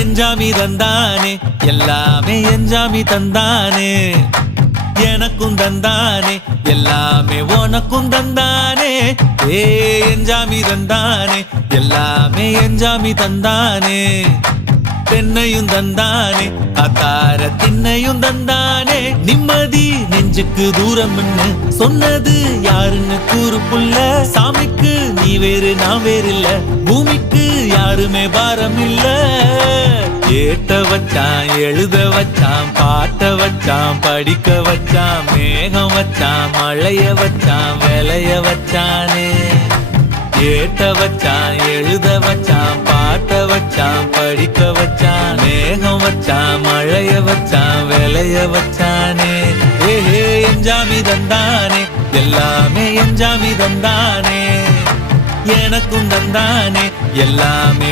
எஞ்சாமி தந்தானே எல்லாமே எஞ்சாமி தந்தானே எனக்கும் தந்தானே எல்லாமே உனக்கும் தந்தானே ஏ எஞ்சாமி தந்தானே எல்லாமே எஞ்சாமி தந்தானே தென்னையும் தந்தானே அத்தார திண்ணையும் தந்தானே நிம்மதி நெஞ்சுக்கு தூரம்னு சொன்னது யாருன்னு கூறு புள்ள சாமிக்கு நீ வேறு நான் வேறு இல்ல பூமிக்கு யாருமே பாரம் இல்ல ஏட்ட வச்சான் எழுத வச்சான் பாட்ட வச்சான் படிக்க வச்சான் மேகம் வச்சான் மழைய வச்சான் விளைய வச்சானே ஏட்ட வச்சான் எழுத வச்சான் பாட்ட வச்சான் படிக்க வச்சான் மேகம் வச்சான் மழைய வச்சான் விளைய வச்சானே ஏஹே எஞ்சாமி தந்தானே எல்லாமே எஞ்சாமி தந்தானே எனக்கும் தந்தானே எல்லாமே